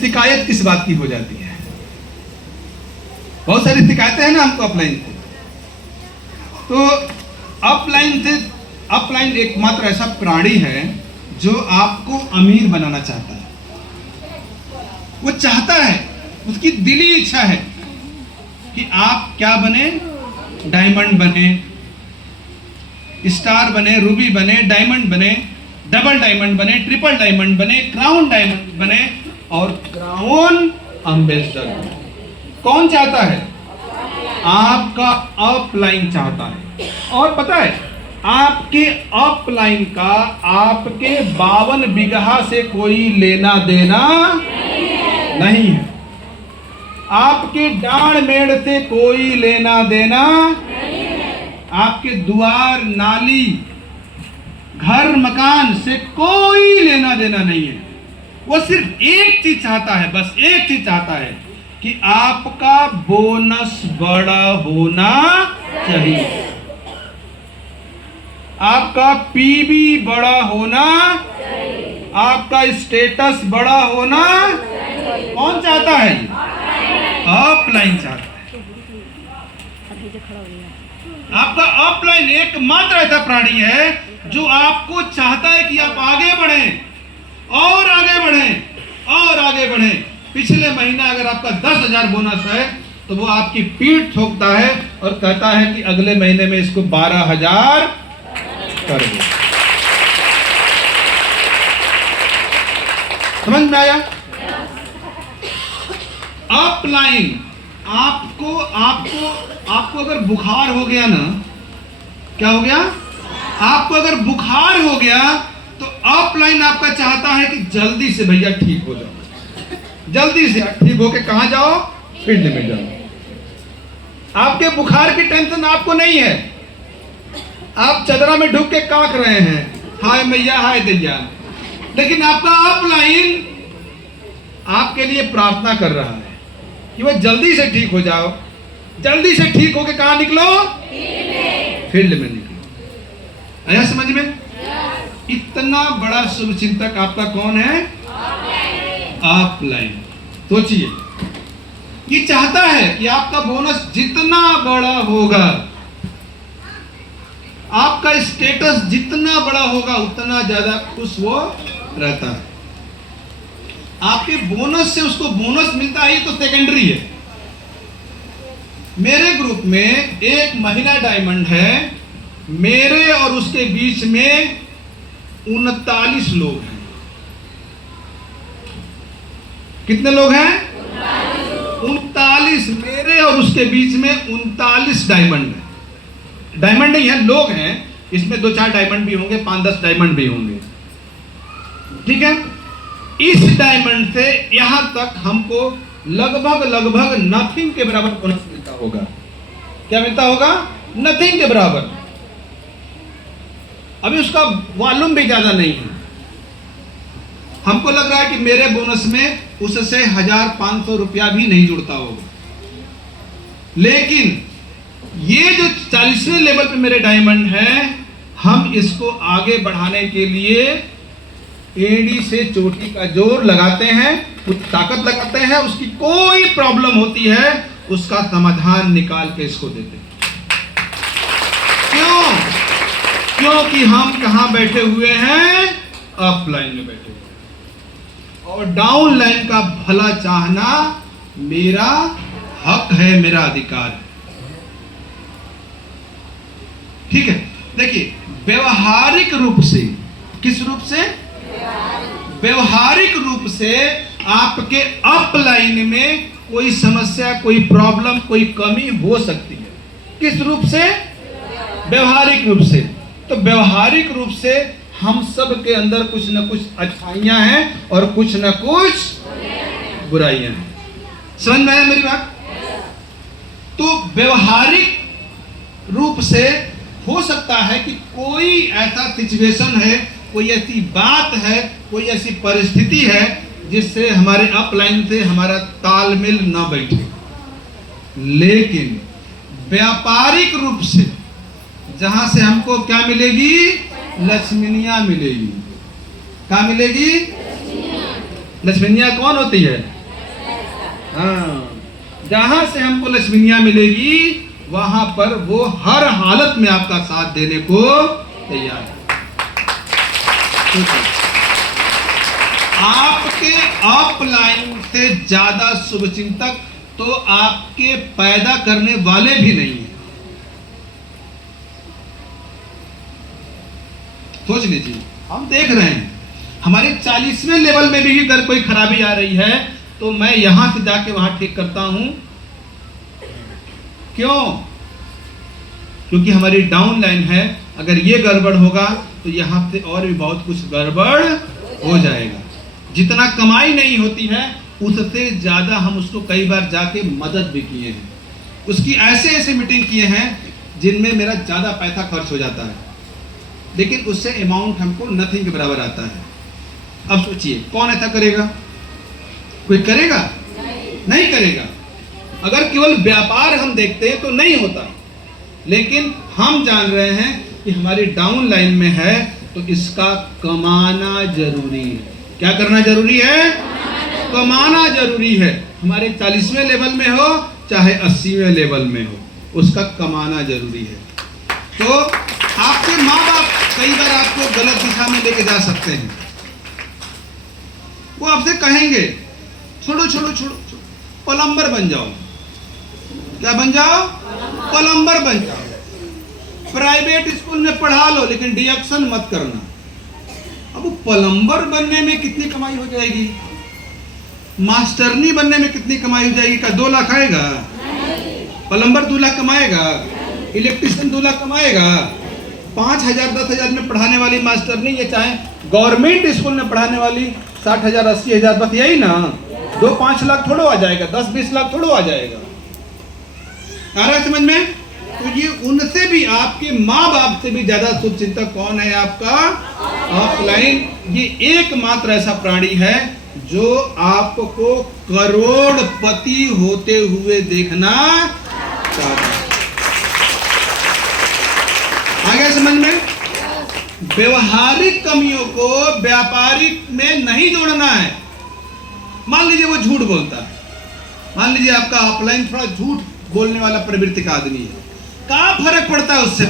शिकायत किस बात की हो जाती है? बहुत सारी शिकायतें हैं ना हमको अपलाइन से। तो अपलाइन एकमात्र ऐसा प्राणी है जो आपको अमीर बनाना चाहता है। वो चाहता है, उसकी दिली इच्छा है कि आप क्या बने, डायमंड बने, स्टार बने, रूबी बने, डायमंड बने, डबल डायमंड बने, ट्रिपल डायमंड बने, क्राउन डायमंड बने और क्राउन एम्बेसडर बने। कौन चाहता है? आपका अपलाइन चाहता है। और पता है, आपके अपलाइन का आपके 52 बीघा से कोई लेना देना नहीं है। आपके डांड मेड़ से कोई लेना देना नहीं है। आपके द्वार, नाली, घर, मकान से कोई लेना देना नहीं है। वो सिर्फ एक चीज चाहता है, बस एक चीज चाहता है कि आपका बोनस बड़ा होना चाहिए, आपका पीबी बड़ा होना चाहिए, आपका स्टेटस बड़ा होना चाहिए। कौन चाहता है? अपलाइन चाहता है। आपका अपलाइन एकमात्र ऐसा प्राणी है जो आपको चाहता है कि आप आगे बढ़ें और आगे बढ़ें और आगे बढ़ें। पिछले महीना अगर आपका 10,000 बोनस है तो वो आपकी पीठ ठोकता है और कहता है कि अगले महीने में इसको 12,000 कर दो। समझ में आया? अपलाइन आपको अगर बुखार हो गया ना, क्या हो गया? आपको अगर बुखार हो गया तो अपलाइन आपका चाहता है कि जल्दी से भैया ठीक हो जाओ, जल्दी से ठीक होके कहां जाओ? फील्ड में जाओ। आपके बुखार की टेंशन आपको नहीं है, आप चदरा में ढुक के कांक रहे हैं, हाय मैया हाय दैया, लेकिन आपका अपलाइन आपके लिए प्रार्थना कर रहा है कि वह जल्दी से ठीक हो जाओ। जल्दी से ठीक होके कहां निकलो? फील्ड में निकलो। आया समझ में? इतना बड़ा शुभचिंतक आपका कौन है? अपलाइन। सोचिए, ये चाहता है कि आपका बोनस जितना बड़ा होगा, आपका स्टेटस जितना बड़ा होगा, उतना ज्यादा खुश वो रहता है। आपके बोनस से उसको बोनस मिलता है, ये तो सेकेंडरी है। मेरे ग्रुप में एक महिला डायमंड है, मेरे और उसके बीच में 39 लोग हैं। कितने लोग हैं? 39। मेरे और उसके बीच में 39 डायमंड है। डायमंड नहीं है, लोग हैं। इसमें 2-4 डायमंड भी होंगे, 5-10 डायमंड भी होंगे। ठीक है? इस डायमंड से यहां तक हमको लगभग नथिंग के बराबर बोनस मिलता होगा। क्या मिलता होगा? नथिंग के बराबर। अभी उसका वॉल्यूम भी ज्यादा नहीं है। हमको लग रहा है कि मेरे बोनस में उससे 1,500 रुपया भी नहीं जुड़ता होगा। लेकिन ये जो 40वें लेवल पे मेरे डायमंड है, हम इसको आगे बढ़ाने के लिए एड़ी से चोटी का जोर लगाते हैं, कुछ ताकत लगाते हैं। उसकी कोई प्रॉब्लम होती है, उसका समाधान निकाल के इसको देते हैं। क्यों? क्योंकि हम कहां बैठे हुए हैं? अपलाइन में बैठे हुए हैं। और डाउन लाइन का भला चाहना मेरा हक है, मेरा अधिकार है। ठीक है? देखिए, व्यवहारिक रूप से, किस रूप से? व्यवहारिक रूप से आपके अपलाइन में कोई समस्या, कोई प्रॉब्लम, कोई कमी हो सकती है। किस रूप से? व्यवहारिक रूप से। तो व्यवहारिक रूप से हम सब के अंदर कुछ न कुछ अच्छाइयां हैं और कुछ न कुछ बुराइयां हैं। समझ में आया मेरी बात? तो व्यवहारिक रूप से हो सकता है कि कोई ऐसा सिचुएशन है, कोई ऐसी बात है, कोई ऐसी परिस्थिति है जिससे हमारे अपलाइन से हमारा तालमेल न बैठे। लेकिन व्यापारिक रूप से जहां से हमको क्या मिलेगी? लक्ष्मीनियां मिलेगी। क्या मिलेगी? लक्ष्मीनिया कौन होती है? हाँ, जहां से हमको लक्ष्मीनिया मिलेगी वहां पर वो हर हालत में आपका साथ देने को तैयार है। आपके अपलाइन से ज्यादा शुभचिंतक तो आपके पैदा करने वाले भी नहीं है। सोच लीजिए, हम देख रहे हैं हमारे 40वें लेवल में भी अगर कोई खराबी आ रही है तो मैं यहां से जाके वहां ठीक करता हूं। क्यों? क्योंकि हमारी डाउन लाइन है। अगर ये गड़बड़ होगा तो यहां से और भी बहुत कुछ गड़बड़ हो जाएगा। जितना कमाई नहीं होती है उससे ज्यादा हम उसको कई बार जाके मदद भी किए हैं। उसकी ऐसे ऐसे मीटिंग किए हैं जिनमें मेरा ज्यादा पैसा खर्च हो जाता है, लेकिन उससे अमाउंट हमको नथिंग के बराबर आता है। अब सोचिए, कौन ऐसा करेगा? कोई करेगा? नहीं करेगा। अगर केवल व्यापार हम देखते हैं तो नहीं होता, लेकिन हम जान रहे हैं कि हमारी डाउन लाइन में है तो इसका कमाना जरूरी है। क्या करना जरूरी है? कमाना जरूरी है। हमारे 40वें लेवल में हो चाहे 80वें लेवल में हो, उसका कमाना जरूरी है। तो आपके माँ बाप कई बार आपको गलत दिशा में लेके जा सकते हैं। वो आपसे कहेंगे छोड़ो छोड़ो छोड़ो, प्लम्बर बन जाओ। क्या बन जाओ? प्लम्बर बन जाओ। प्राइवेट स्कूल में पढ़ा लो लेकिन डिडक्शन मत करना। अब वो प्लम्बर बनने में कितनी कमाई हो जाएगी? मास्टरनी बनने में कितनी कमाई हो जाएगी? क्या 2 लाख आएगा? प्लम्बर 2 लाख कमाएगा? इलेक्ट्रिशियन 2 लाख कमाएगा? 5,000 10,000 में पढ़ाने वाली मास्टरनी, ये चाहे गवर्नमेंट स्कूल में पढ़ाने वाली 60,000 80,000, बस यही ना। 2-5 लाख थोड़ो आ जाएगा, 10-20 लाख थोड़ो आ जाएगा। आ रहा है समझ में? तो ये उनसे भी, आपके माँ बाप से भी ज्यादा शुभचिंतक कौन है? आपका अपलाइन। ये एकमात्र ऐसा प्राणी है जो आपको करोड़पति होते हुए देखना चाहता है। आ गया समझ में? व्यवहारिक कमियों को व्यापारिक में नहीं जोड़ना है। मान लीजिए वो झूठ बोलता है, मान लीजिए आपका अपलाइन थोड़ा झूठ बोलने वाला प्रवृत्ति का आदमी है, क्या फर्क पड़ता है उससे?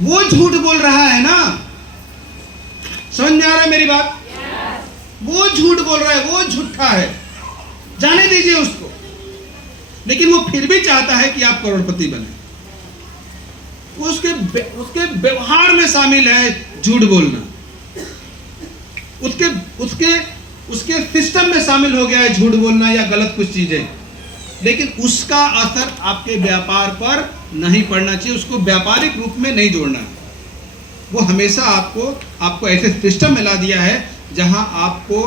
वो झूठ बोल रहा है ना। समझ में आ रहा है मेरी बात? वो झूठ बोल रहा है, वो झूठा है, जाने दीजिए उसको। लेकिन वो फिर भी चाहता है कि आप करोड़पति बने। उसके व्यवहार में शामिल है झूठ बोलना, उसके सिस्टम में शामिल हो गया है झूठ बोलना या गलत कुछ चीजें। लेकिन उसका असर आपके व्यापार पर नहीं पड़ना चाहिए, उसको व्यापारिक रूप में नहीं जोड़ना है। वो हमेशा आपको ऐसे सिस्टम में ला दिया है जहां आपको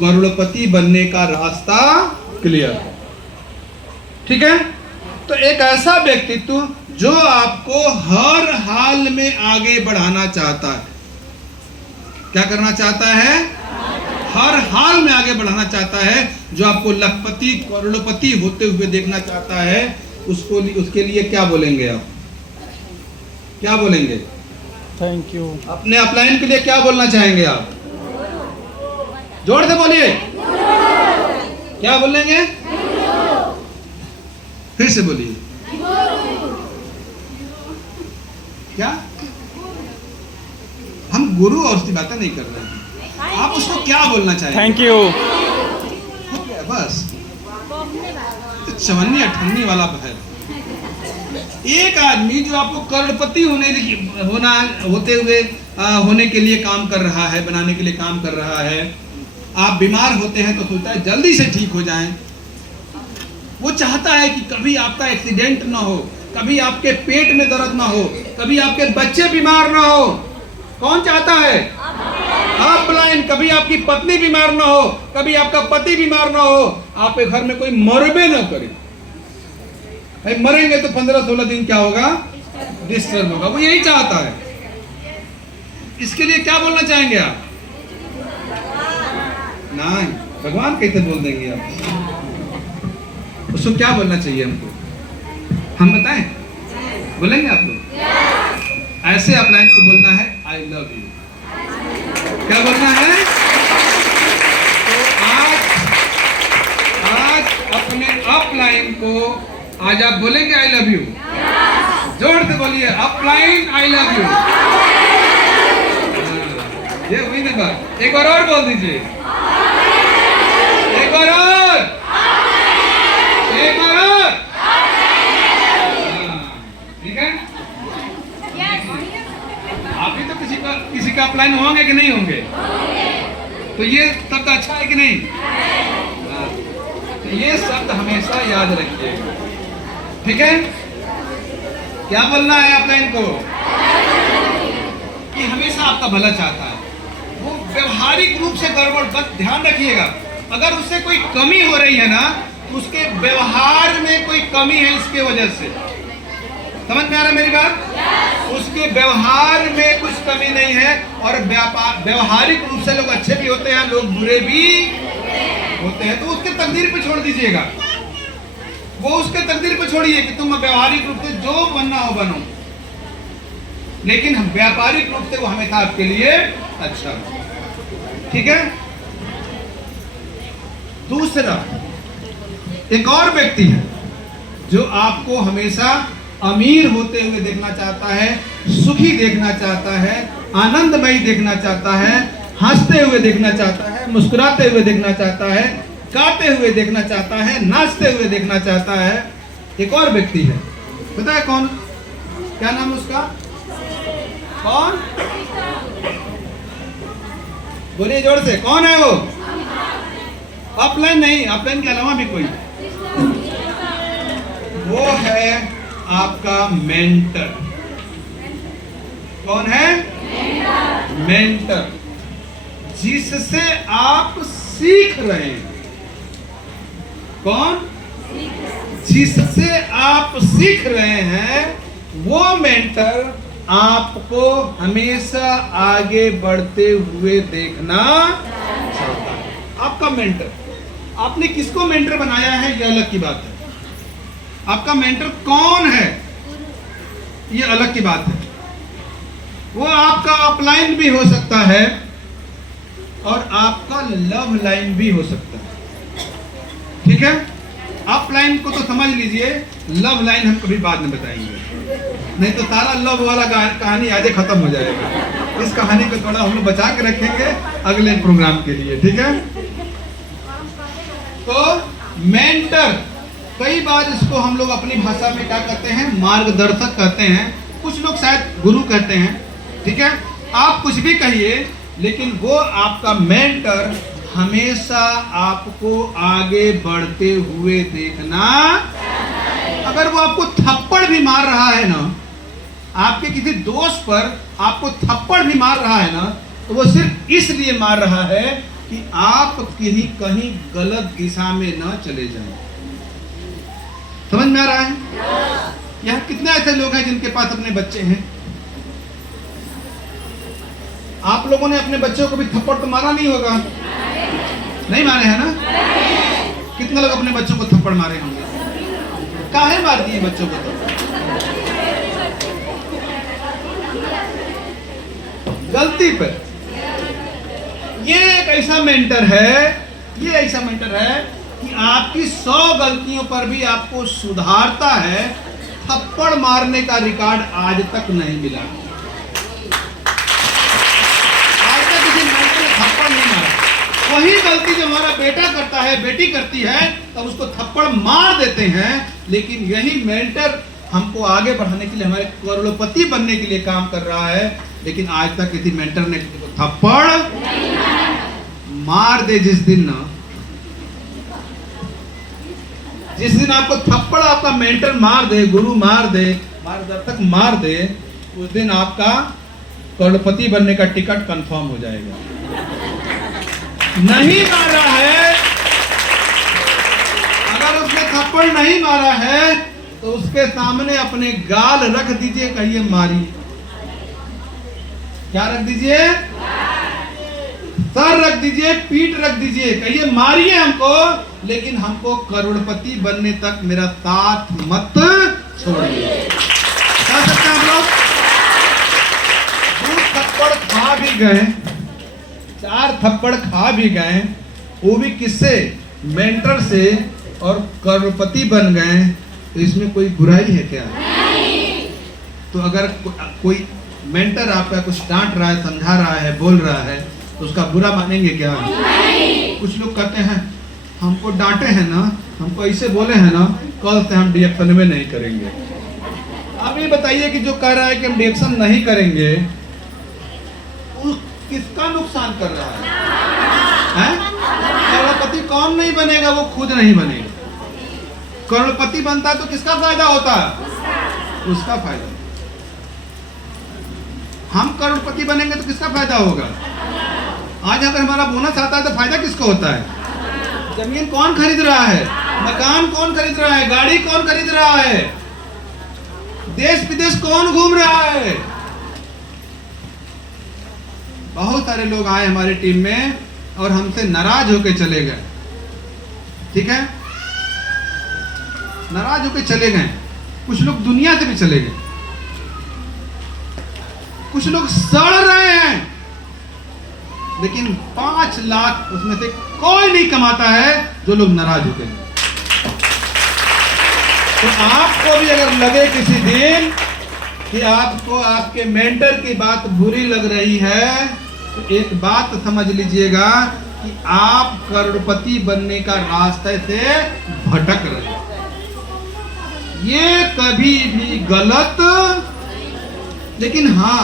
करोड़पति बनने का रास्ता क्लियर है। ठीक है? तो एक ऐसा व्यक्तित्व जो आपको हर हाल में आगे बढ़ाना चाहता है। क्या करना चाहता है? हर हाल में आगे बढ़ाना चाहता है। जो आपको लखपति करोड़पति होते हुए देखना चाहता है, उसके लिए क्या बोलेंगे आप? क्या बोलेंगे? Thank you. अपने अपलाइन के लिए क्या बोलना चाहेंगे आप? जोर से बोलिए। क्या बोलेंगे? फिर से बोलिए। क्या? हम गुरु और उसकी बातें नहीं कर रहे हैं। आप उसको क्या बोलना चाहेंगे? Thank you. बस तो चवन्नी अठन्नी वाला है। एक आदमी जो आपको करोड़पति होने के लिए काम कर रहा है, बनाने के लिए काम कर रहा है। आप बीमार होते हैं तो सोचता है जल्दी से ठीक हो जाएं। वो चाहता है कि कभी आपका एक्सीडेंट ना हो, कभी आपके पेट में दर्द ना हो, कभी आपके बच्चे बीमार ना हो। कौन चाहता है? अपलाइन। कभी आपकी पत्नी बीमार ना हो, कभी आपका पति बीमार ना हो, आपके घर में कोई मरबे ना करे। भाई मरेंगे तो 15-16 दिन क्या होगा? डिस्टर्ब होगा। वो यही चाहता है। इसके लिए क्या बोलना चाहेंगे आप? नहीं, भगवान कैसे बोल देंगे आप? उसको क्या बोलना चाहिए हमको? हम बताएं? बोलेंगे आप लोग? ऐसे अपलाइन को बोलना है आई लव यू। क्या बोलना है? को आज आप बोलेंगे आई लव यू? जोर से बोलिए, अपलाइन आई लव यू। ये हुई ना बात, एक बार और बोल दीजिए, एक बार और, एक बार और। ठीक है, आप भी तो किसी का अपलाइन होंगे कि नहीं होंगे? तो ये शब्द अच्छा है कि नहीं? तो ये शब्द हमेशा याद रखिएगा। ठीक है, क्या बोलना है अपलाइन को? कि हमेशा आपका भला चाहता है। वो व्यवहारिक रूप से गड़बड़, बस ध्यान रखिएगा, अगर उससे कोई कमी हो रही है ना, तो उसके व्यवहार में कोई कमी है, इसके वजह से। समझ में आ रहा है मेरी बात? उसके व्यवहार में कुछ कमी नहीं है, और व्यवहारिक रूप से लोग अच्छे भी होते हैं, लोग बुरे भी होते हैं, तो उसके तकदीर पे छोड़ दीजिएगा। वो उसके तकदीर पे छोड़िए कि तुम व्यवहारिक रूप से जो बनना हो बनो, लेकिन व्यापारिक रूप से वो हमेशा आपके लिए अच्छा। ठीक है, दूसरा, एक और व्यक्ति है जो आपको हमेशा अमीर होते हुए देखना चाहता है, सुखी देखना चाहता है, आनंदमयी देखना चाहता है, हंसते हुए देखना चाहता है, मुस्कुराते हुए देखना चाहता है, गाते हुए देखना चाहता है, नाचते हुए देखना चाहता है। एक और व्यक्ति है, पता है कौन? क्या नाम उसका? कौन? बोलिए जोर से, कौन है वो? अपलाइन नहीं, अपलाइन के अलावा भी कोई। वो है आपका मेंटर। कौन है? मेंटर, जिससे आप सीख रहे हैं। कौन? जिससे आप सीख रहे हैं, वो मेंटर आपको हमेशा आगे बढ़ते हुए देखना चाहता है। आपका मेंटर, आपने किसको मेंटर बनाया है ये अलग की बात है, आपका मेंटर कौन है ये अलग की बात है। वो आपका अपलाइन भी हो सकता है और आपका लव लाइन भी हो सकता है। ठीक है, अपलाइन को तो समझ लीजिए, लव लाइन हम कभी बाद में बताएंगे, नहीं तो सारा लव वाला कहानी आज ही खत्म हो जाएगा। इस कहानी को थोड़ा हम लोग बचा के रखेंगे अगले प्रोग्राम के लिए। ठीक है, तो मेंटर, कई बार इसको हम लोग अपनी भाषा में क्या कहते हैं? मार्गदर्शक कहते हैं, कुछ लोग शायद गुरु कहते हैं। ठीक है, आप कुछ भी कहिए, लेकिन वो आपका मेंटर हमेशा आपको आगे बढ़ते हुए देखना। अगर वो आपको थप्पड़ भी मार रहा है ना, आपके किसी दोस्त पर आपको थप्पड़ भी मार रहा है ना, तो वो सिर्फ इसलिए मार रहा है कि आप कहीं गलत दिशा में न चले जाएं। समझ में आ रहा है? यहाँ कितने ऐसे लोग हैं जिनके पास अपने बच्चे हैं? आप लोगों ने अपने बच्चों को भी थप्पड़ तो मारा नहीं होगा? नहीं मारे हैं ना? कितने लोग अपने बच्चों को थप्पड़ मारे होंगे? काहे मार दिए बच्चों को? तो गलती पर। ये एक ऐसा मेंटर है, ये ऐसा मेंटर है कि आपकी 100 गलतियों पर भी आपको सुधारता है। थप्पड़ मारने का रिकॉर्ड आज तक नहीं मिला, आज तक किसी मेंटर ने थप्पड़ नहीं मारा। वही गलती जो हमारा बेटा करता है, बेटी करती है, तब उसको थप्पड़ मार देते हैं। लेकिन यही मेंटर हमको आगे बढ़ाने के लिए, हमारे करोड़पति बनने के लिए काम कर रहा है। लेकिन आज तक किसी मेंटर ने किसी को थप्पड़ मार दे, जिस दिन आपको थप्पड़ आपका मेंटर मार दे, गुरु मार दे, मार्गदर्शक मार दे, उस दिन आपका करोड़पति बनने का टिकट कंफर्म हो जाएगा। नहीं मारा है, अगर उसने थप्पड़ नहीं मारा है तो उसके सामने अपने गाल रख दीजिए, कहिए मारिए। क्या रख दीजिए? सर रख दीजिए, पीठ रख दीजिए, कहिए मारिए हमको, लेकिन हमको करोड़पति बनने तक मेरा साथ मत छोड़िए। क्या सकते हैं आप लोग? 2 थप्पड़ खा भी गए, 4 थप्पड़ खा भी गए, वो भी किससे? मेंटर से, और करोड़पति बन गए तो इसमें कोई बुराई है क्या? नहीं। तो अगर कोई मेंटर आपका कुछ डांट रहा है, समझा रहा है, बोल रहा है तो उसका बुरा मानेंगे क्या? नहीं। कुछ लोग कहते हैं हमको डांटे हैं ना, हमको ऐसे बोले हैं ना, कल से हम रिएक्शन में नहीं करेंगे। आप ये बताइए कि जो कह रहा है कि हम रिएक्शन नहीं करेंगे वो किसका नुकसान कर रहा है? करोड़पति कौन नहीं बनेगा? वो खुद नहीं बनेगा। करोड़पति बनता है तो किसका फायदा होता है? उसका फायदा। हम करोड़पति बनेंगे तो किसका फायदा होगा? आज अगर हमारा बोनस आता है तो फायदा किसको होता है? जमीन कौन खरीद रहा है? मकान कौन खरीद रहा है? गाड़ी कौन खरीद रहा है? देश विदेश कौन घूम रहा है? बहुत सारे लोग आए हमारी टीम में और हमसे नाराज होकर चले गए। ठीक है, नाराज होकर चले गए। कुछ लोग दुनिया से भी चले गए, कुछ लोग सड़ रहे हैं, लेकिन 5 लाख उसमें से कोई नहीं कमाता है जो लोग नाराज होते हैं। तो आपको भी अगर लगे किसी दिन कि आपको आपके मेंटर की बात बुरी लग रही है तो एक बात समझ लीजिएगा कि आप करोड़पति बनने का रास्ते से भटक रहे हैं। ये कभी भी गलत। लेकिन हाँ,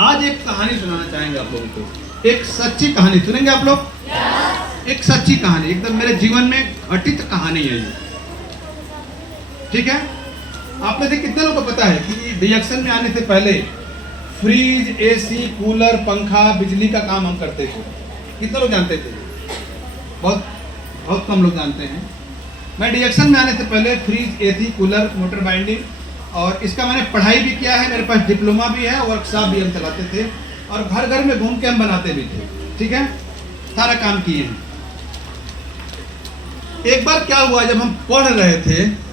आज एक कहानी सुनाना चाहेंगे आप लोगों को। एक सच्ची कहानी सुनेंगे आप लोग? एक सच्ची कहानी, एकदम मेरे जीवन में घटित कहानी है ये। ठीक है, आप में से कितने लोगों को पता है कि रिएक्शन में आने से पहले फ्रिज, एसी, कूलर, पंखा, बिजली का काम हम करते थे? कितने लोग जानते थे? बहुत कम लोग जानते हैं। मैं रिएक्शन में आने से पहले fridge, AC, cooler, motor binding और इसका मैंने पढ़ाई भी किया है। मेरे पास डिप्लोमा भी है, वर्कशॉप भी हम चलाते थे और घर घर में घूम के हम बनाते भी थे। ठीक है, सारा काम किए हैं। एक बार क्या हुआ, जब हम पढ़ रहे थे